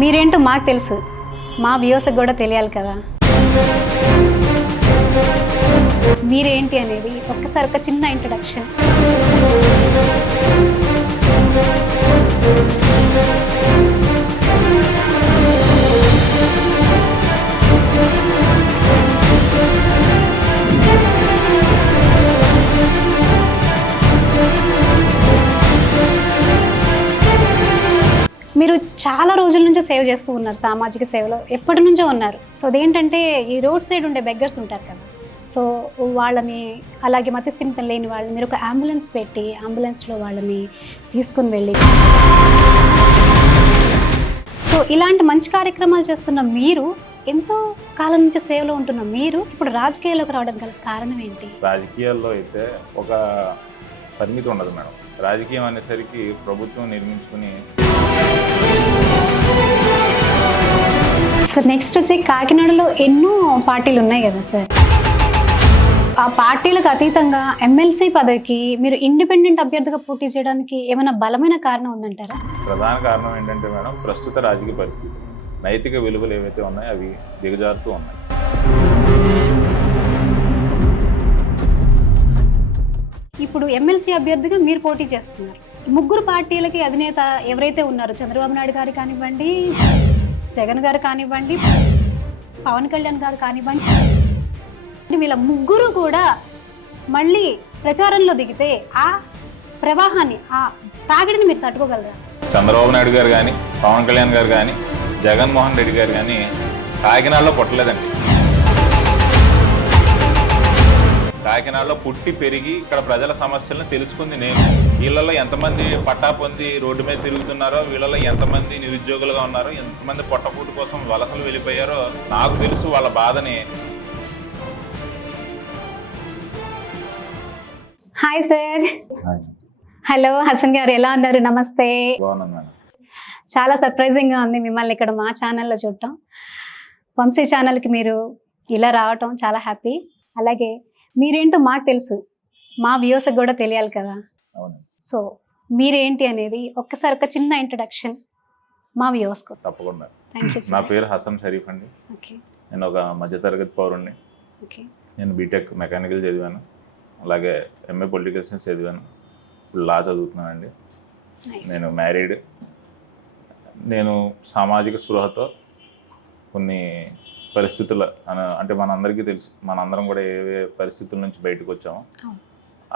మీరేంటో మాకు తెలుసు, మా వ్యూవర్స్కి కూడా తెలియాలి కదా. మీరేంటి అనేది ఒక్కసారి ఒక చిన్న ఇంట్రడక్షన్. మీరు చాలా రోజుల నుంచి సేవ చేస్తూ ఉన్నారు, సామాజిక సేవలో ఎప్పటి నుంచో ఉన్నారు. సో అదేంటంటే ఈ రోడ్ సైడ్ ఉండే బెగ్గర్స్ ఉంటారు కదా, సో వాళ్ళని, అలాగే మతిస్థిమితం లేని వాళ్ళని మీరు ఒక అంబులెన్స్ పెట్టి అంబులెన్స్లో వాళ్ళని తీసుకుని వెళ్ళి, సో ఇలాంటి మంచి కార్యక్రమాలు చేస్తున్న మీరు, ఎంతో కాలం నుంచి సేవలో ఉంటున్న మీరు ఇప్పుడు రాజకీయాల్లోకి రావడానికి గల కారణం ఏంటి? రాజకీయాల్లో అయితే ఒక పరిమితి ఉండదు మేడం. రాజకీయం అనేసరికి ప్రభుత్వం నిర్మించుకుని. సార్ నెక్స్ట్ వచ్చి కాకినాడలో ఎన్నో పార్టీలు ఉన్నాయి కదా సార్, ఆ పార్టీలకు అతీతంగా ఎమ్మెల్సీ పదవికి మీరు ఇండిపెండెంట్ అభ్యర్థిగా పోటీ చేయడానికి ఏమైనా బలమైన కారణం ఉందంటారా? ప్రధాన కారణం ఏంటంటే మేడం, ప్రస్తుత రాజకీయ పరిస్థితి, నైతిక విలువలు ఏవైతే ఉన్నాయో అవి దిగజారుతూ ఉన్నాయి. ఇప్పుడు ఎమ్మెల్సీ అభ్యర్థిగా మీరు పోటీ చేస్తున్నారు. ముగ్గురు పార్టీలకి అధినేత ఎవరైతే ఉన్నారో, చంద్రబాబు నాయుడు గారు కానివ్వండి, జగన్ గారు కానివ్వండి, పవన్ కళ్యాణ్ గారు కానివ్వండి, వీళ్ళ ముగ్గురు కూడా మళ్ళీ ప్రచారంలో దిగితే ఆ ప్రవాహాన్ని, ఆ తాగిడిని మీరు తట్టుకోగలరా? చంద్రబాబు నాయుడు గారు కానీ, పవన్ కళ్యాణ్ గారు కానీ, జగన్మోహన్ రెడ్డి గారు కానీ కాకినాడలో పుట్టలేదండి. కాకినాడలో పుట్టి పెరిగి ఇక్కడ ప్రజల సమస్యలను తెలుసుకుంది నేను. వీళ్ళలో ఎంతమంది పట్టా పొంది రోడ్డు మీద తిరుగుతున్నారో, వీళ్ళలో ఎంతమంది నిరుద్యోగులుగా ఉన్నారో, ఎంతమంది పొట్టకూటి కోసం వలసలు వెళ్ళిపోయారో నాకు తెలుసు వాళ్ళ బాధని. Hi sir. హలో హసన్ గారు, ఎలా ఉన్నారు? నమస్తే. చాలా సర్ప్రైజింగ్గా ఉంది మిమ్మల్ని ఇక్కడ మా ఛానల్లో చూడటం. వంశీ ఛానల్కి మీరు ఇలా రావటం చాలా హ్యాపీ. అలాగే మీరేంటో మాకు తెలుసు, మా వ్యూవర్స్కి కూడా తెలియాలి కదా. సో మీరేంటి అనేది ఒక్కసారి ఒక చిన్న ఇంట్రడక్షన్ మా వ్యూవర్స్కు. తప్పకుండా. నా పేరు హసన్ షరీఫ్ అండి. నేను ఒక మధ్యతరగతి పౌరుణ్ణి. నేను బీటెక్ మెకానికల్ చదివాను, అలాగే ఎంఏ పొలిటికల్ సైన్స్ చదివాను, ఇప్పుడు లా చదువుతున్నానండి. నేను మ్యారీడ్. నేను సామాజిక స్పృహతో కొన్ని పరిస్థితుల అంటే మనందరికీ తెలుసు, మనందరం కూడా ఏ పరిస్థితుల నుంచి బయటకు వచ్చామో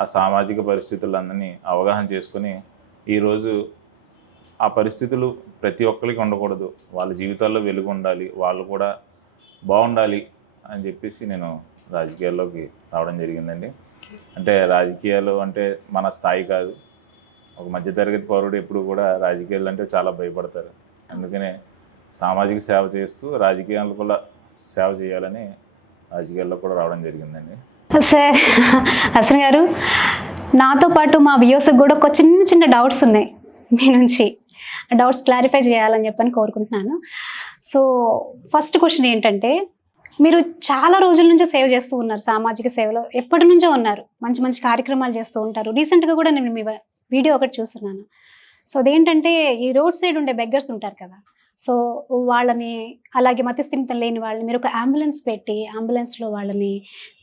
ఆ సామాజిక పరిస్థితులందరినీ అవగాహన చేసుకొని ఈరోజు ఆ పరిస్థితులు ప్రతి ఒక్కరికి ఉండకూడదు, వాళ్ళ జీవితాల్లో వెలుగు ఉండాలి, వాళ్ళు కూడా బాగుండాలి అని చెప్పేసి నేను రాజకీయాల్లోకి రావడం జరిగిందండి. అంటే రాజకీయాలు అంటే మన స్థాయి కాదు. ఒక మధ్యతరగతి పౌరుడు ఎప్పుడు కూడా రాజకీయాలు అంటే చాలా భయపడతారు. అందుకనే సామాజిక సేవ చేస్తూ రాజకీయాలు కూడా సేవ చేయాలని రాజకీయాల్లో కూడా రావడం జరిగిందండి. సార్ హసన్ గారు, నాతో పాటు మా వ్యూవర్స్కి కూడా ఒక చిన్న చిన్న డౌట్స్ ఉన్నాయి మీ నుంచి. డౌట్స్ క్లారిఫై చేయాలని చెప్పని కోరుకుంటున్నాను. సో ఫస్ట్ క్వశ్చన్ ఏంటంటే, మీరు చాలా రోజుల నుంచి సేవ చేస్తూ ఉన్నారు, సామాజిక సేవలో ఎప్పటి నుంచో ఉన్నారు, మంచి మంచి కార్యక్రమాలు చేస్తూ ఉంటారు. రీసెంట్గా కూడా నేను మీ వీడియో ఒకటి చూస్తున్నాను. సో అదేంటంటే ఈ రోడ్ సైడ్ ఉండే బెగ్గర్స్ ఉంటారు కదా, సో వాళ్ళని, అలాగే మతిస్థిమితం లేని వాళ్ళని మీరు ఒక అంబులెన్స్ పెట్టి అంబులెన్స్లో వాళ్ళని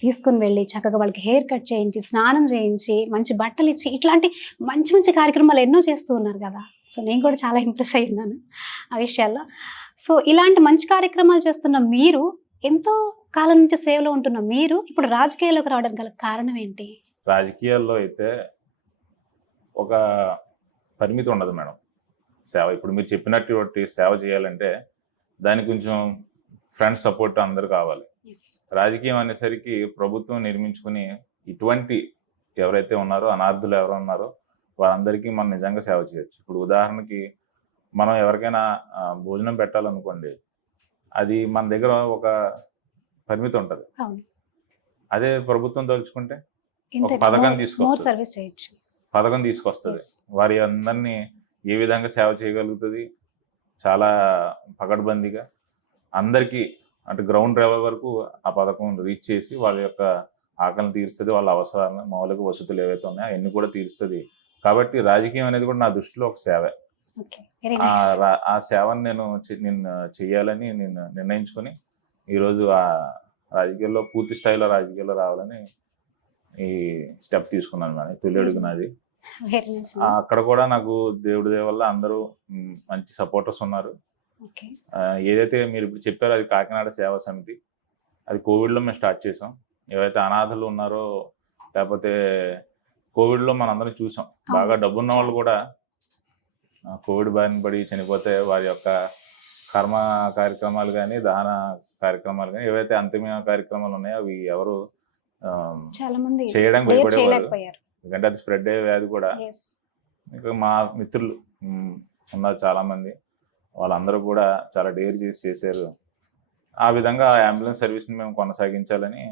తీసుకుని వెళ్ళి చక్కగా వాళ్ళకి హెయిర్ కట్ చేయించి, స్నానం చేయించి, మంచి బట్టలు ఇచ్చి, ఇట్లాంటి మంచి మంచి కార్యక్రమాలు ఎన్నో చేస్తూ ఉన్నారు కదా. సో నేను కూడా చాలా ఇంప్రెస్ అయి ఉన్నాను ఆ విషయాల్లో. సో ఇలాంటి మంచి కార్యక్రమాలు చేస్తున్న మీరు, ఎంతో కాలం నుంచి సేవలో ఉంటున్న మీరు ఇప్పుడు రాజకీయాల్లోకి రావడానికి గల కారణం ఏంటి? రాజకీయాల్లో అయితే ఒక పరిమితి ఉండదు మేడం. సేవ ఇప్పుడు మీరు చెప్పినటువంటి సేవ చేయాలంటే దానికి కొంచెం ఫ్రెండ్స్ సపోర్ట్ అందరూ కావాలి. రాజకీయం అనేసరికి ప్రభుత్వం నిర్మించుకుని ఇటువంటి ఎవరైతే ఉన్నారో, అనార్థులు ఎవరు ఉన్నారో వారందరికీ మనం నిజంగా సేవ చేయొచ్చు. ఇప్పుడు ఉదాహరణకి మనం ఎవరికైనా భోజనం పెట్టాలనుకోండి, అది మన దగ్గర ఒక పరిమితి ఉంటుంది. అదే ప్రభుత్వం తలుచుకుంటే ఒక పథకం తీసుకొస్తుంది, వారి అందరినీ ఏ విధంగా సేవ చేయగలుగుతుంది, చాలా పకడ్బందీగా అందరికీ, అంటే గ్రౌండ్ లెవెల్ వరకు ఆ పథకం రీచ్ చేసి వాళ్ళ యొక్క ఆకలిని తీరుస్తుంది, వాళ్ళ అవసరాలను, మౌలిక వసతులు ఏవైతే ఉన్నాయో అవన్నీ కూడా తీరుస్తుంది. కాబట్టి రాజకీయం అనేది కూడా నా దృష్టిలో ఒక సేవే. Okay, very nice. ఆ సేవను నేను చెయ్యాలని నేను నిర్ణయించుకొని ఈరోజు ఆ రాజకీయాల్లో పూర్తి స్థాయిలో రాజకీయాల్లో రావాలని ఈ స్టెప్ తీసుకున్నాను మేడం. తొలి అడుగు నాది. Very nice. అక్కడ కూడా నాకు దేవుడి దయ వల్ల అందరూ మంచి సపోర్టర్స్ ఉన్నారు. ఓకే. ఏదైతే మీరు ఇప్పుడు చెప్పారో అది కాకినాడ సేవా సమితి. అది కోవిడ్లో మేము స్టార్ట్ చేసాం. ఏవైతే అనాథలు ఉన్నారో లేకపోతే కోవిడ్లో మనందరం చూసాం, బాగా డబ్బున్న వాళ్ళు కూడా కోవిడ్ బారిన పడి చనిపోతే వారి యొక్క కర్మ కార్యక్రమాలు కానీ దహన కార్యక్రమాలు కానీ ఏవైతే అంతిమ కార్యక్రమాలు ఉన్నాయో అవి ఎవరు చాలా మంది చేయడానికి భయపడేవారు, ఎందుకంటే అది స్ప్రెడ్ అయ్యే వ్యాధి కూడా. ఇంకా మా మిత్రులు ఉన్నారు చాలామంది, వాళ్ళందరూ కూడా చాలా డేర్ చేసి చేశారు. ఆ విధంగా ఆ అంబులెన్స్ సర్వీస్ని మేము కొనసాగించాలని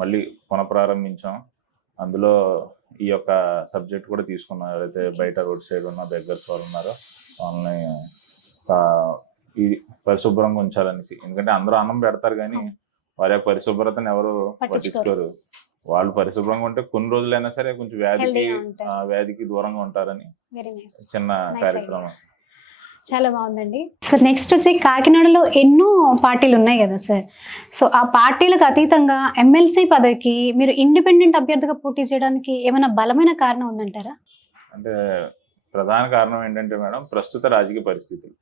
మళ్ళీ పునఃప్రారంభించాం. అందులో ఈ యొక్క సబ్జెక్ట్ కూడా తీసుకున్నాం. ఎవరైతే బయట రోడ్ సైడ్ ఉన్న బెగ్గర్స్ వాళ్ళు ఉన్నారో వాళ్ళని ఈ పరిశుభ్రంగా ఉంచాలనేసి. ఎందుకంటే అందరూ అన్నం పెడతారు కానీ వారి యొక్క పరిశుభ్రతను ఎవరు పట్టించుకోరు. వాళ్ళు పరిశుభ్రంగా ఉంటే కొన్ని రోజులైనా సరే కొంచెం వ్యాధికి దూరంగా ఉంటారని చిన్న కార్యక్రమం. చాలా బాగుందండి సార్. నెక్స్ట్ వచ్చి కాకినాడలో ఎన్నో పార్టీలు ఉన్నాయి కదా సార్. సో ఆ పార్టీలకు అతీతంగా ఎమ్మెల్సీ పదవికి మీరు ఇండిపెండెంట్ అభ్యర్థిగా పోటీ చేయడానికి ఏమైనా బలమైన కారణం ఉందంటారా? అంటే ప్రధాన కారణం ఏంటంటే మేడం, ప్రస్తుత రాజకీయ పరిస్థితులు.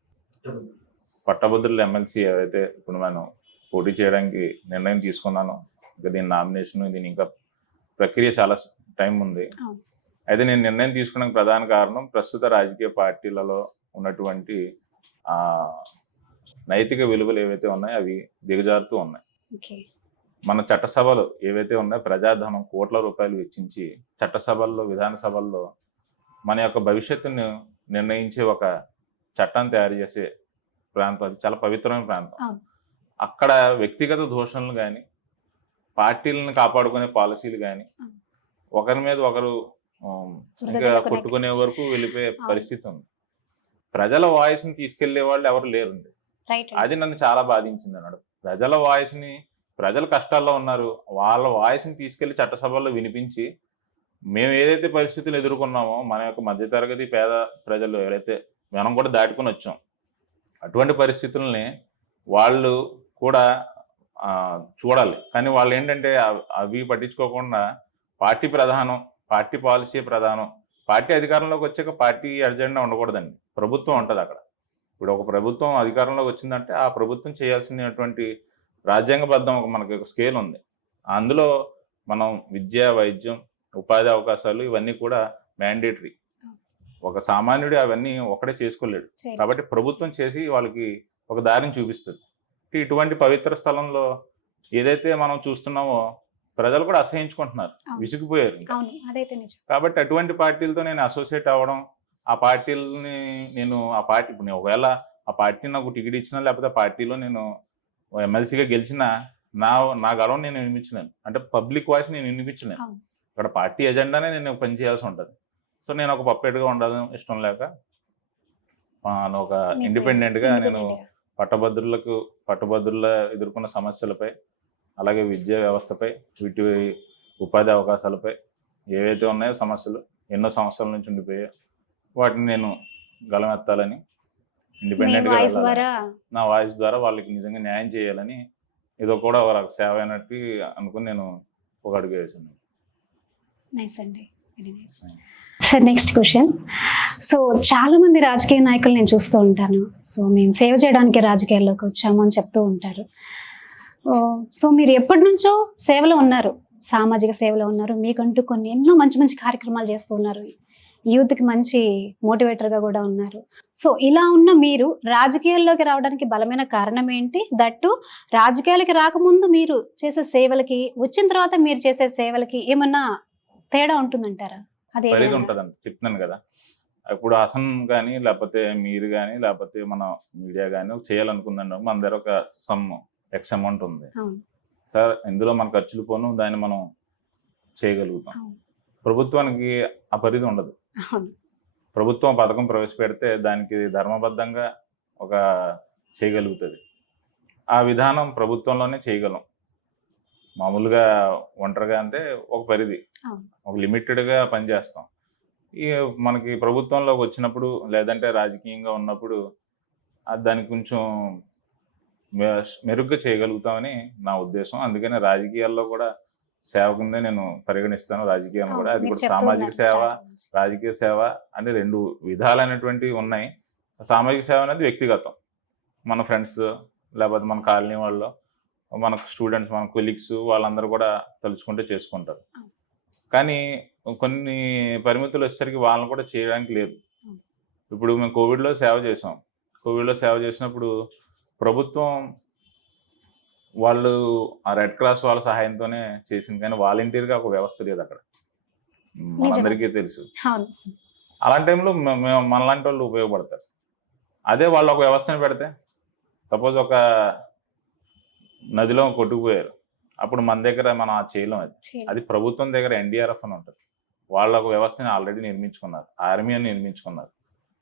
పట్టభద్రుల ఎమ్మెల్సీ ఏదైతే ఇప్పుడు మనం పోటీ చేయడానికి నిర్ణయం తీసుకున్నానో, ఇంకా దీని నామినేషన్, దీని ఇంకా ప్రక్రియ చాలా టైం ఉంది. అయితే నేను నిర్ణయం తీసుకోవడానికి ప్రధాన కారణం ప్రస్తుత రాజకీయ పార్టీలలో ఉన్నటువంటి నైతిక విలువలు ఏవైతే ఉన్నాయో అవి దిగజారుతూ ఉన్నాయి. మన చట్టసభలు ఏవైతే ఉన్నాయో ప్రజాధనం కోట్ల రూపాయలు వెచ్చించి చట్టసభల్లో విధానసభల్లో మన యొక్క భవిష్యత్తును నిర్ణయించే ఒక చట్టాన్ని తయారు చేసే ప్రాంతం, అది చాలా పవిత్రమైన ప్రాంతం. అక్కడ వ్యక్తిగత దోషణలు కానీ పార్టీలను కాపాడుకునే పాలసీలు కానీ ఒకరి మీద ఒకరు ఇంకా కొట్టుకునే వరకు వెళ్ళిపోయే పరిస్థితి ఉంది. ప్రజల వాయిస్ని తీసుకెళ్లే వాళ్ళు ఎవరు లేరండి. అది నన్ను చాలా బాధించింది అన్నాడు. ప్రజల వాయిస్ని, ప్రజల కష్టాల్లో ఉన్నారు, వాళ్ళ వాయిస్ని తీసుకెళ్లి చట్టసభల్లో వినిపించి మేము ఏదైతే పరిస్థితులు ఎదుర్కొన్నామో మన యొక్క మధ్యతరగతి పేద ప్రజలు ఎవరైతే మనం కూడా దాటుకుని వచ్చాం, అటువంటి పరిస్థితుల్ని వాళ్ళు కూడా చూడాలి. కానీ వాళ్ళు ఏంటంటే అవి పట్టించుకోకుండా పార్టీ ప్రధానం, పార్టీ పాలసీ ప్రధానం, పార్టీ అధికారంలోకి వచ్చాక పార్టీ ఎజెండా ఉండకూడదండి, ప్రభుత్వం ఉంటుంది అక్కడ. ఇప్పుడు ఒక ప్రభుత్వం అధికారంలోకి వచ్చిందంటే ఆ ప్రభుత్వం చేయాల్సినటువంటి రాజ్యాంగబద్ధం మనకి ఒక స్కేల్ ఉంది. అందులో మనం విద్య, వైద్యం, ఉపాధి అవకాశాలు ఇవన్నీ కూడా మ్యాండేటరీ. ఒక సామాన్యుడు అవన్నీ ఒకటే చేసుకోలేడు. కాబట్టి ప్రభుత్వం చేసి వాళ్ళకి ఒక దారిని చూపిస్తుంది. ఇటువంటి పవిత్ర స్థలంలో ఏదైతే మనం చూస్తున్నామో ప్రజలు కూడా అసహించుకుంటున్నారు, విసిగిపోయారు. కాబట్టి అటువంటి పార్టీలతో నేను అసోసియేట్ అవ్వడం, ఆ పార్టీలని ఇప్పుడు ఒకవేళ ఆ పార్టీ నాకు టికెట్ ఇచ్చినా లేకపోతే పార్టీలో నేను ఎమ్మెల్సీగా గెలిచినా నా గడవను నేను వినిపించలేను. అంటే పబ్లిక్ వాయిస్ నేను వినిపించలేను. ఇక్కడ పార్టీ ఎజెండానే నేను పనిచేయాల్సి ఉంటుంది. సో నేను ఒక పప్పెట్గా ఉండడం ఇష్టం లేక ఒక ఇండిపెండెంట్గా నేను పట్టభద్రుల ఎదుర్కొన్న సమస్యలపై, అలాగే విద్యా వ్యవస్థపై, వీటి ఉపాధి అవకాశాలపై ఏవైతే ఉన్నాయో సమస్యలు ఎన్నో సంవత్సరాల నుంచి ఉండిపోయాయో వాటిని నేను గలమెత్తాలని, ఇండిపెండెంట్గా నా వాయిస్ ద్వారా వాళ్ళకి నిజంగా న్యాయం చేయాలని, ఇదో కూడా ఒక సేవ అయినట్టు అనుకుని నేను ఒక అడుగు వేసాను. Sir next question. సో చాలా మంది రాజకీయ నాయకులు నేను చూస్తూ ఉంటాను, సో మేము సేవ చేయడానికి రాజకీయాల్లోకి వచ్చాము అని చెప్తూ ఉంటారు. సో మీరు ఎప్పటి నుంచో సేవలో ఉన్నారు, సామాజిక సేవలో ఉన్నారు, మీకంటూ కొన్ని ఎన్నో మంచి మంచి కార్యక్రమాలు చేస్తూ ఉన్నారు, యూత్కి మంచి మోటివేటర్గా కూడా ఉన్నారు. సో ఇలా ఉన్న మీరు రాజకీయాల్లోకి రావడానికి బలమైన కారణం ఏంటి? దట్టు రాజకీయాలకి రాకముందు మీరు చేసే సేవలకి, వచ్చిన తర్వాత మీరు చేసే సేవలకి ఏమన్నా తేడా ఉంటుందంటారా? అదే ఉంటుందండి, చెప్తున్నాను కదా. ఇప్పుడు హసన్ కానీ లేకపోతే మీరు కానీ లేకపోతే మన మీడియా కానీ చేయాలనుకుందండి, మన దగ్గర ఒక ఎక్స్ అమౌంట్ ఉంది సార్, ఇందులో మన ఖర్చులు పోను, దాన్ని మనం చేయగలుగుతాం. ప్రభుత్వానికి ఆ పరిధి ఉండదు. ప్రభుత్వం పథకం ప్రవేశపెడితే దానికి ధర్మబద్ధంగా ఒక చేయగలుగుతుంది. ఆ విధానం ప్రభుత్వంలోనే చేయగలం. మామూలుగా ఒంటరిగా అంటే ఒక పరిధి, ఒక లిమిటెడ్గా పనిచేస్తాం. ఈ మనకి ప్రభుత్వంలోకి వచ్చినప్పుడు లేదంటే రాజకీయంగా ఉన్నప్పుడు దానికి కొంచెం మెరుగ్గా చేయగలుగుతామని నా ఉద్దేశం. అందుకని రాజకీయాల్లో కూడా సేవ కిందే నేను పరిగణిస్తాను రాజకీయాన్ని కూడా. అవును. అది మీరు కూడా చెప్తూ సామాజిక ఉన్నారు సేవ, స్టార్టింగ్ నుంచి. రాజకీయ సేవ అని 2 విధాలైనటువంటివి ఉన్నాయి. సామాజిక సేవ అనేది వ్యక్తిగతం. మన ఫ్రెండ్స్ లేకపోతే మన కాలనీ వాళ్ళు, మన స్టూడెంట్స్, మన కొలీగ్స్ వాళ్ళందరూ కూడా తలుచుకుంటే చేసుకుంటారు. అవును. కానీ కొన్ని పరిమితులు వచ్చేసరికి వాళ్ళని కూడా చేయడానికి లేదు. అవును. ఇప్పుడు మేము కోవిడ్‌లో సేవ చేసాం. కోవిడ్‌లో సేవ చేసినప్పుడు ప్రభుత్వం వాళ్ళు ఆ రెడ్ క్రాస్ వాళ్ళ సహాయంతోనే చేసింది. కానీ వాలంటీర్‌గా ఒక వ్యవస్థ లేదక్కడ. నిజమే. మనందరికీ తెలుసు. అవును. అలాంటి టైంలో మేము మనలాంటోళ్ళు ఉపయోగపడతారు. అదే వాళ్ళు ఒక వ్యవస్థను పెడితే, సపోజ్ ఒక నదిలో కొట్టుకుపోయారు. అప్పుడు మన దగ్గర మనం అది చేయలేం అది. చేయలేం. అది ప్రభుత్వం దగ్గర ఎన్‌డీఆర్‌ఎఫ్ అని ఉంటది. వాళ్ళు ఒక వ్యవస్థని ఆల్రెడీ నిర్మించుకున్నారు. ఆర్మీ అని నిర్మించుకున్నారు.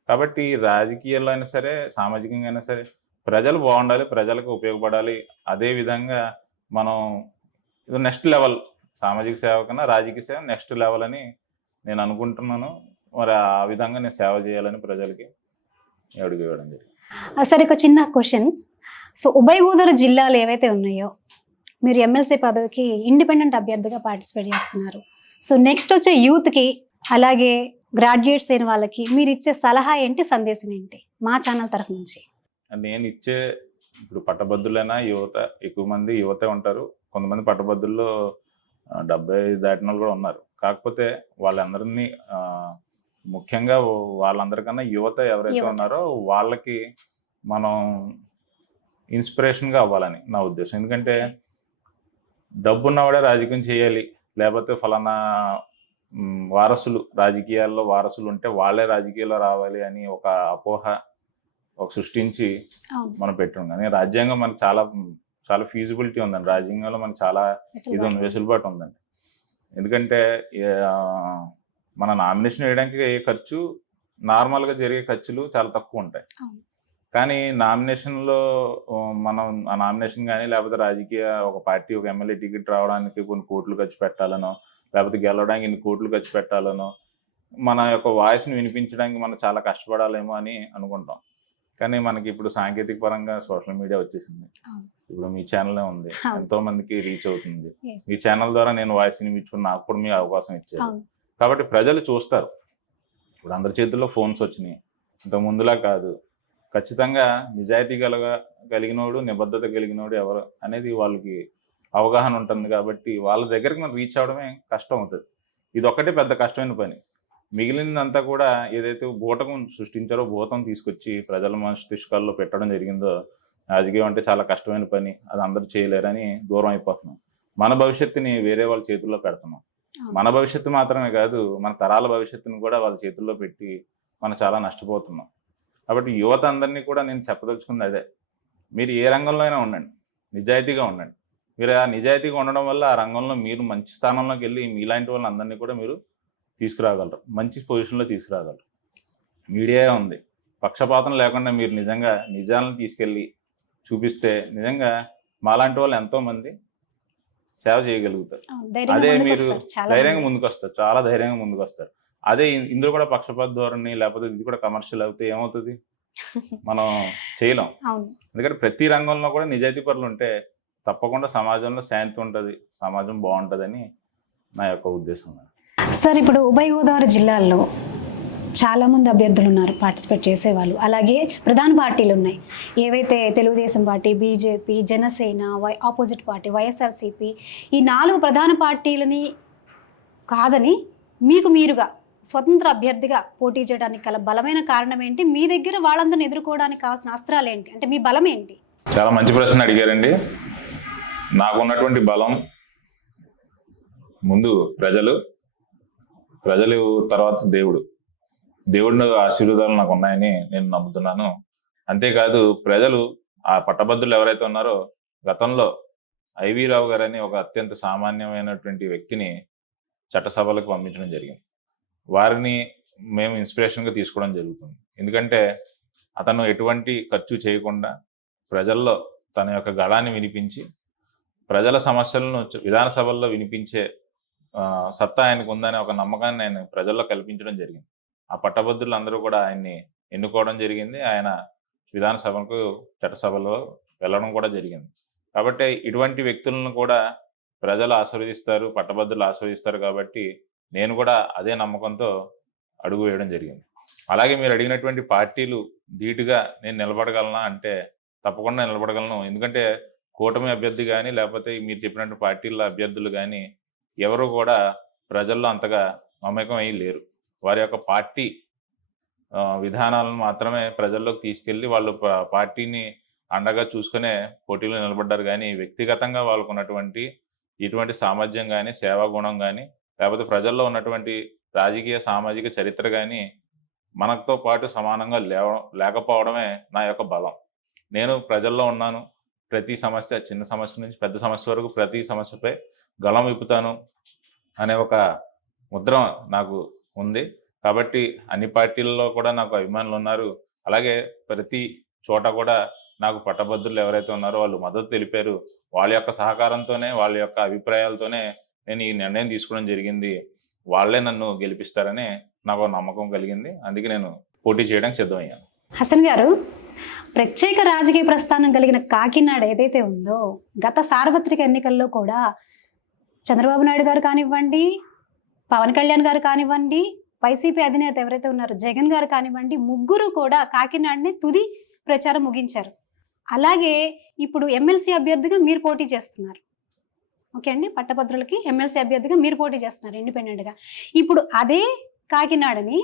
కాబట్టి రాజకీయాల్లో అయినా సరే, సామాజికంగా అయినా సరే ప్రజలు బాగుండాలి, ప్రజలకు ఉపయోగపడాలి. అదే విధంగా మనం ఇది నెక్స్ట్ లెవెల్ సామాజిక సేవ కన్నా రాజకీయ సేవ నెక్స్ట్ లెవెల్ అని నేను అనుకుంటున్నాను. మరి ఆ విధంగా నేను సేవ చేయాలని ప్రజలకి అడుగు వేయడం జరిగింది. సరే, ఒక చిన్న క్వెషన్. సో, ఉభయ గోదావరి జిల్లాలు ఏవైతే ఉన్నాయో, మీరు ఎమ్మెల్సీ పదవికి ఇండిపెండెంట్ అభ్యర్థిగా పార్టిసిపేట్ చేస్తున్నారు. సో, నెక్స్ట్ వచ్చే యూత్‌కి, అలాగే గ్రాడ్యుయేట్స్ అయిన వాళ్ళకి మీరిచ్చే సలహా ఏంటి? సందేశం ఏంటి? మా ఛానల్ తరఫు నుంచి. నేనిచ్చే ఇప్పుడు పట్టభద్రులైనా యువత ఎక్కువ మంది యువతే ఉంటారు. కొంతమంది పట్టభద్రుల్లో 70 దాటినోళ్ళు కూడా ఉన్నారు. కాకపోతే వాళ్ళందరినీ ముఖ్యంగా వాళ్ళందరికన్నా యువత ఎవరైతే యువత. ఉన్నారో వాళ్ళకి మనం ఇన్స్పిరేషన్‌గా అవ్వాలని నా ఉద్దేశం. ఎందుకంటే ఓకే. డబ్బున్నవాడే రాజకీయం చేయాలి. లేపోతే ఫలానా వారసులు రాజకీయాల్లో వారసులుంటే వాళ్ళే రాజకీయాల్లో రావాలి అని ఒక అపోహ సృష్టించి అవును. మనం పెట్టాం. కానీ రాజ్యాంగం మనకు చాలా చాలా ఫీజిబిలిటీ ఉందండి. రాజ్యాంగంలో మనకు చాలా ఇది ఉంది, వెసులుబాటు ఉందండి. ఎందుకంటే మన నామినేషన్ వేయడానికి ఖర్చు నార్మల్‌గా జరిగే ఖర్చులు చాలా తక్కువుంటాయి. అవును. కానీ నామినేషన్‌లో మనం ఆ నామినేషన్ గాని లేకపోతే రాజకీయ ఒక పార్టీ ఒక ఎమ్మెల్యే టికెట్ రావడానికి కొన్ని కోట్లు ఖర్చు పెట్టాలనో, లేకపోతే గెలవడానికి ఇన్ని కోట్లు ఖర్చు పెట్టాలనో, మన యొక్క వాయిస్‌ని వినిపించడానికి మనం చాలా కష్టపడాలేమో అని అనుకుంటాం. కానీ మనకిప్పుడు సాంకేతిక పరంగా సోషల్ మీడియా వచ్చేసింది. అవును. ఇప్పుడు మీ ఛానలే ఉంది. అవును. ఎంతో మందికి రీచ్ అవుతుంది. యెస్. మీ ఛానల్ ద్వారా నేను వాయిస్ వినిపించుకుని నాకు కూడా మీరు అవకాశం ఇచ్చారు. అవును. కాబట్టి ప్రజలు చూస్తారు. ఇప్పుడు అందరి చేతుల్లో ఫోన్స్ వచ్చినాయి. ఇంతకు ముందులా కాదు. ఖచ్చితంగా నిజాయితీ కలిగినోడు, నిబద్ధత కలిగినోడు ఎవరు అనేది వాళ్ళకి అవగాహన ఉంటుంది కాబట్టి వాళ్ళ దగ్గరికి మనం రీచ్ అవ్వడమే కష్టం అవుతది. ఇదొక్కటే పెద్ద కష్టమైన పని. మిగిలినదంతా కూడా ఏదైతే బూటకం సృష్టించారో భూతం తీసుకొచ్చి ప్రజల మస్తిష్కాల్లో పెట్టడం జరిగిందో, రాజకీయం అంటే చాలా కష్టమైన పని. అది అందరూ చేయలేరని దూరం అయిపోతున్నాం. మన భవిష్యత్తుని వేరే వాళ్ళ చేతుల్లో పెడుతున్నాం. అవును. మన భవిష్యత్తు మాత్రమే కాదు, మన తరాల భవిష్యత్తుని కూడా వాళ్ళ చేతుల్లో పెట్టి మనం చాలా నష్టపోతున్నాం. కాబట్టి యువత అందరినీ కూడా నేను చెప్పదలుచుకుంది అదే. మీరు ఏ రంగంలో అయినా ఉండండి. నిజాయితీగా ఉండండి. మీరు ఆ నిజాయితీగా ఉండడం వల్ల ఆ రంగంలో మీరు మంచి స్థానంలోకెళ్ళి మీలాంటి వాళ్ళందరినీ కూడా మీరు తీసుకురాగలరు. మంచి పొజిషన్‌లో తీసుకురాగలరు. మీడియా ఉంది. పక్షపాతం లేకుండా మీరు నిజంగా నిజాలను తీసుకెళ్ళి చూపిస్తే నిజంగా మాలాంటి వాళ్ళు ఎంతోమంది సేవ చేయగలుగుతారు. అవును. ధైర్యంగా అదే మీరు ముందుకొస్తారు చాలా ధైర్యంగా మంది. ముందుకొస్తారు. చాలా ధైర్యంగా ముందుకొస్తారు. అదే ఇందులో కూడా పక్షపాత ధోరణి లేకపోతే ఇది కూడా కమర్షియల్ అవుతే ఏమవుతది? మనం చేయలేం. అవును. ఎందుకంటే ప్రతి రంగంలో కూడా నిజాయితీ పరులుంటే తప్పకుండా సమాజంలో శాంతి ఉంటది. సమాజం బావుంటదని నా యొక్క ఉద్దేశం. సార్, ఇప్పుడు ఉభయ గోదావరి జిల్లాల్లో చాలామంది అభ్యర్థులు ఉన్నారు పార్టిసిపేట్ చేసేవాళ్ళు. అలాగే ప్రధాన పార్టీలు ఉన్నాయి. ఏవైతే Telugu Desam party, BJP, Janasena, opposite party YSRCP, ఈ 4 ప్రధాన పార్టీలని కాదని మీకు మీరుగా స్వతంత్ర అభ్యర్థిగా పోటీ చేయడానికి గల బలమైన కారణం ఏంటి? మీ దగ్గర వాళ్ళందరిని ఎదుర్కోవడానికి కావాల్సిన అస్త్రాలు ఏంటి? అంటే మీ బలం ఏంటి? చాలా మంచి ప్రశ్న అడిగారండి. నాకున్నటువంటి బలం ముందు ప్రజలు తర్వాత దేవుడి ఆశీర్వాదాలు నాకు ఉన్నాయని నేను నమ్ముతున్నాను. అంతేకాదు ప్రజలు ఆ పట్టభద్రులు ఎవరైతే ఉన్నారో గతంలో ఐవి రావు గారని ఒక అత్యంత సామాన్యమైనటువంటి వ్యక్తిని చట్టసభలకు పంపించడం జరిగింది. వారిని మేము ఇన్స్పిరేషన్‌గా తీసుకోవడం జరుగుతుంది. ఎందుకంటే అతను ఎటువంటి ఖర్చు చేయకుండా ప్రజల్లో తన యొక్క గళాన్ని వినిపించి ప్రజల సమస్యలను విధానసభల్లో వినిపించే సత్తా ఆయనకు ఉందనే ఒక నమ్మకాన్ని ఆయన ప్రజల్లో కల్పించడం జరిగింది. ఆ పట్టభద్రులు అందరూ కూడా ఆయన్ని ఎన్నుకోవడం జరిగింది. ఆయన విధానసభకు, చట్టసభలో వెళ్ళడం కూడా జరిగింది. కాబట్టి ఇటువంటి వ్యక్తులను కూడా ప్రజలు ఆశీర్వదిస్తారు, పట్టభద్రులు ఆశీర్వదిస్తారు కాబట్టి నేను కూడా అదే నమ్మకంతో అడుగు వేయడం జరిగింది. అలాగే మీరు అడిగినటువంటి పార్టీలు ధీటుగా నేను నిలబడగలనా అంటే తప్పకుండా నిలబడగలను. ఎందుకంటే కూటమి అభ్యర్థి గాని, లేకపోతే మీరు చెప్పినట్టు పార్టీల అభ్యర్థులు గాని ఎవరు కూడా ప్రజల్లో అంతగా మమేకం అయ్యి లేరు. వారి యొక్క పార్టీ విధానాలను మాత్రమే ప్రజల్లోకి తీసుకెళ్ళి వాళ్ళు పార్టీని అండగా చూసుకునే పోటీలో నిలబడ్డారు గానీ, వ్యక్తిగతంగా వాళ్ళకున్నటువంటి ఇటువంటి సామర్థ్యం గాని, సేవా గుణం గాని, లేకపోతే ప్రజల్లో ఉన్నటువంటి రాజకీయ, సామాజిక చరిత్ర గాని మనతో పాటు సమానంగా లేకపోవడమే నా యొక్క బలం. నేను ప్రజల్లో ఉన్నాను. ప్రతి సమస్య, చిన్న సమస్య నుంచి పెద్ద సమస్య వరకు ప్రతి సమస్యపై గళం విప్పుతాను అనే ఒక ముద్ర నాకు ఉంది. కాబట్టి అన్ని పార్టీలలో కూడా నాకు అభిమానులున్నారు. అలాగే ప్రతి చోట కూడా నాకు పట్టభద్రులు ఎవరైతే ఉన్నారో వాళ్ళు మద్దతు తెలిపారు. వాళ్ళ యొక్క సహకారంతోనే, వాళ్ళ యొక్క అభిప్రాయాలతోనే నేను ఈ నిర్ణయం తీసుకోవడం జరిగింది. వాళ్ళే నన్ను గెలిపిస్తారని నాకు నమ్మకం కలిగింది. అందుకే నేను పోటీ చేయడానికి సిద్ధమయ్యాను. హసన్ గారు, ప్రత్యేక రాజకీయ ప్రస్థానం కలిగిన కాకినాడ ఏదైతే ఉందో, గత సార్వత్రిక ఎన్నికల్లో కూడా చంద్రబాబు నాయుడు గారు కానివ్వండి, పవన్ కళ్యాణ్ గారు కానివ్వండి, వైసీపీ అధినేత ఎవరైతే ఉన్నారో జగన్ గారు కానివ్వండి, ముగ్గురు కూడా కాకినాడని తుది ప్రచారం ముగించారు. అలాగే ఇప్పుడు ఎమ్మెల్సీ అభ్యర్థిగా మీరు పోటీ చేస్తున్నారు. ఓకే అండి, పట్టభద్రులకి ఎమ్మెల్సీ అభ్యర్థిగా మీరు పోటీ చేస్తున్నారు ఇండిపెండెంట్గా. ఇప్పుడు అదే కాకినాడని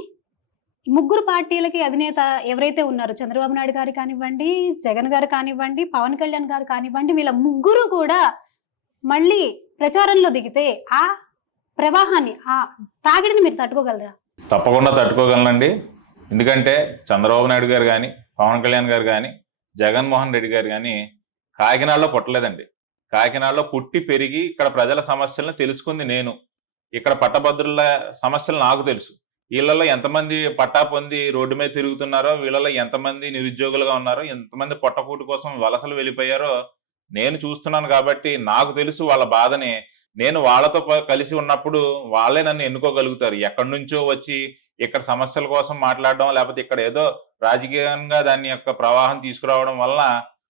ముగ్గురు పార్టీలకి అధినేత ఎవరైతే ఉన్నారో చంద్రబాబు నాయుడు గారు కానివ్వండి, జగన్ గారు కానివ్వండి, పవన్ కళ్యాణ్ గారు కానివ్వండి, వీళ్ళ ముగ్గురు కూడా మళ్ళీ ప్రచారంలో దిగితే ఆ ప్రవాహాన్ని, ఆ తాగిడిని మీరు తట్టుకోగలరా? తప్పకుండా తట్టుకోగలనండి. ఎందుకంటే చంద్రబాబు నాయుడు గారు కానీ, పవన్ కళ్యాణ్ గారు కానీ, జగన్మోహన్ రెడ్డి గారు కానీ కాకినాడలో పుట్టలేదండి. కాకినాడలో పుట్టి పెరిగి ఇక్కడ ప్రజల సమస్యలను తెలుసుకుంది నేను. ఇక్కడ పట్టభద్రుల సమస్యలు నాకు తెలుసు. వీళ్ళలో ఎంతమంది పట్టా పొంది రోడ్డు మీద తిరుగుతున్నారో, వీళ్ళలో ఎంతమంది నిరుద్యోగులుగా ఉన్నారో, ఎంతమంది పొట్టకూటి కోసం వలసలు వెళ్ళిపోయారో నేను చూస్తున్నాను. కాబట్టి నాకు తెలుసు వాళ్ళ బాధని. నేను వాళ్ళతో కలిసి ఉన్నప్పుడు వాళ్ళే నన్ను ఎన్నుకోగలుగుతారు. ఎక్కడి నుంచో వచ్చి ఇక్కడ సమస్యల కోసం మాట్లాడడం, లేకపోతే ఇక్కడ ఏదో రాజకీయంగా దాని యొక్క ప్రవాహం తీసుకురావడం వల్ల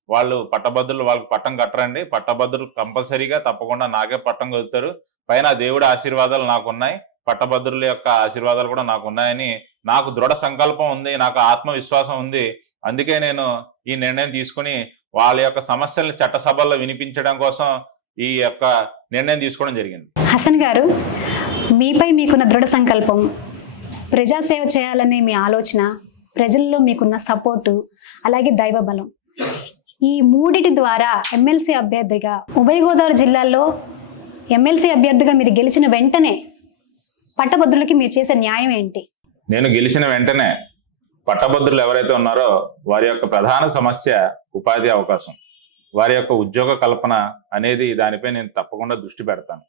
వాళ్ళు పట్టభద్రులు వాళ్ళకి పట్టం కట్టరండి. పట్టభద్రులు కంపల్సరీగా తప్పకుండా నాకే పట్టం కలుగుతారు. పైన దేవుడి ఆశీర్వాదాలు నాకున్నాయి, పట్టభద్రుల యొక్క ఆశీర్వాదాలు కూడా నాకున్నాయని నాకు దృఢ సంకల్పం ఉంది, నాకు ఆత్మవిశ్వాసం ఉంది. అందుకే నేను ఈ నిర్ణయం తీసుకుని వాళ్ళ యొక్క సమస్యలను చట్టసభల్లో వినిపించడం కోసం ఈ యొక్క నిర్ణయం తీసుకోవడం జరిగింది. హసన్ గారు, మీపై మీకున్న దృఢ సంకల్పం, ప్రజాసేవ చేయాలనే మీ ఆలోచన, ప్రజల్లో మీకున్న సపోర్టు, అలాగే దైవ బలం, ఈ మూడిటి ద్వారా ఎమ్మెల్సీ అభ్యర్థిగా ఉభయ గోదావరి జిల్లాల్లో ఎమ్మెల్సీ అభ్యర్థిగా మీరు గెలిచిన వెంటనే పట్టభద్రులకి మీరు చేసే న్యాయం ఏంటి? నేను గెలిచిన వెంటనే పట్టభద్రులు ఎవరైతే ఉన్నారో వారి యొక్క ప్రధాన సమస్య ఉపాధి అవకాశం, వారి యొక్క ఉద్యోగ కల్పన అనేది దానిపై నేను తప్పకుండా దృష్టి పెడతాను.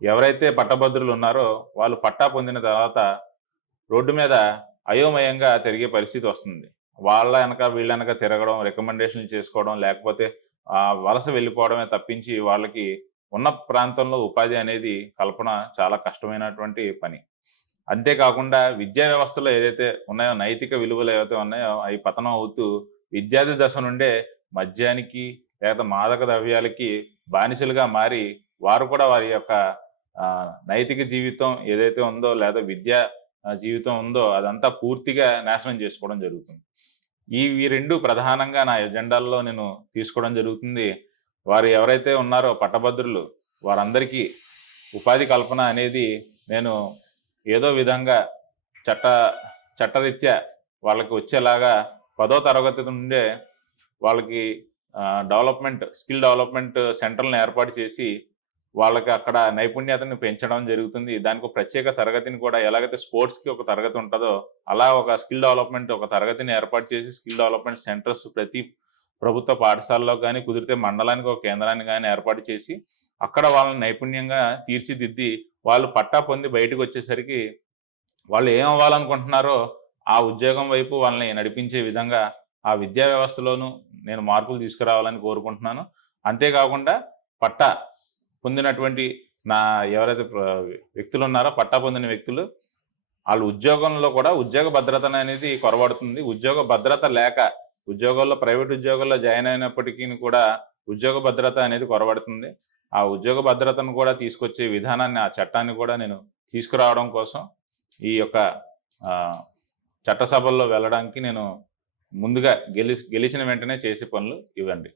ఎవరైతే పట్టభద్రులు ఉన్నారో వాళ్ళు పట్టా పొందిన తర్వాత రోడ్డు మీద అయోమయంగా తిరిగే పరిస్థితి వస్తుంది. వాళ్ళ వెనక వీళ్ళ వెనక తిరగడం, రికమెండేషన్లు చేసుకోవడం, లేకపోతే వలస వెళ్ళిపోవడమే తప్పించి వాళ్ళకి ఉన్న ప్రాంతంలో ఉపాధి అనేది కల్పన చాలా కష్టమైనటువంటి పని. అంతేకాకుండా విద్యా వ్యవస్థలో ఏదైతే ఉన్నాయో, నైతిక విలువలు ఏవైతే ఉన్నాయో అవి పతనం అవుతూ విద్యార్థి దశ నుండే మద్యానికి లేదా మాదక ద్రవ్యాలకి బానిసలుగా మారి వారు కూడా వారి యొక్క నైతిక జీవితం ఏదైతే ఉందో లేదా విద్యా జీవితం ఉందో అదంతా పూర్తిగా నాశనం చేసుకోవడం జరుగుతుంది. ఈ రెండు ప్రధానంగా నా ఎజెండాల్లో నేను తీసుకోవడం జరుగుతుంది. వారు ఎవరైతే ఉన్నారో పట్టభద్రులు వారందరికీ ఉపాధి కల్పన అనేది నేను ఏదో విధంగా చట్టరీత్యా వాళ్ళకి వచ్చేలాగా 10వ తరగతి నుండే వాళ్ళకి స్కిల్ డెవలప్మెంట్ సెంటర్లను ఏర్పాటు చేసి వాళ్ళకి అక్కడ నైపుణ్యతను పెంచడం జరుగుతుంది. దానికి ఒక ప్రత్యేక తరగతిని కూడా, ఎలాగైతే స్పోర్ట్స్కి ఒక తరగతి ఉంటుందో అలా ఒక స్కిల్ డెవలప్మెంట్ ఒక తరగతిని ఏర్పాటు చేసి స్కిల్ డెవలప్మెంట్ సెంటర్స్ ప్రతి ప్రభుత్వ పాఠశాలలో కానీ, కుదిరితే మండలానికి ఒక కేంద్రాన్ని కానీ ఏర్పాటు చేసి అక్కడ వాళ్ళని నైపుణ్యంగా తీర్చిదిద్ది వాళ్ళు పట్టా పొంది బయటకు వచ్చేసరికి వాళ్ళు ఏం అవ్వాలనుకుంటున్నారో ఆ ఉద్యోగం వైపు వాళ్ళని నడిపించే విధంగా ఆ విద్యా వ్యవస్థలోనూ నేను మార్పులు తీసుకురావాలని కోరుకుంటున్నాను. అంతేకాకుండా పట్టా పొందినటువంటి నా ఎవరైతే వ్యక్తులు ఉన్నారో పట్టా పొందిన వ్యక్తులు వాళ్ళ ఉద్యోగంలో కూడా ఉద్యోగ భద్రత అనేది కొరబడుతుంది. ఉద్యోగ భద్రత లేక ఉద్యోగాల్లో ప్రైవేట్ ఉద్యోగాల్లో జాయిన్ అయినప్పటికీ కూడా ఉద్యోగ భద్రత అనేది కొరబడుతుంది. ఆ ఉద్యోగ భద్రతను కూడా తీసుకొచ్చే విధానాన్ని, ఆ చట్టాన్ని కూడా నేను తీసుకురావడం కోసం ఈ యొక్క చట్టసభల్లో వెళ్ళడానికి నేను ముందుగా గెలిచిన వెంటనే చేసే పనులు ఇవ్వండి.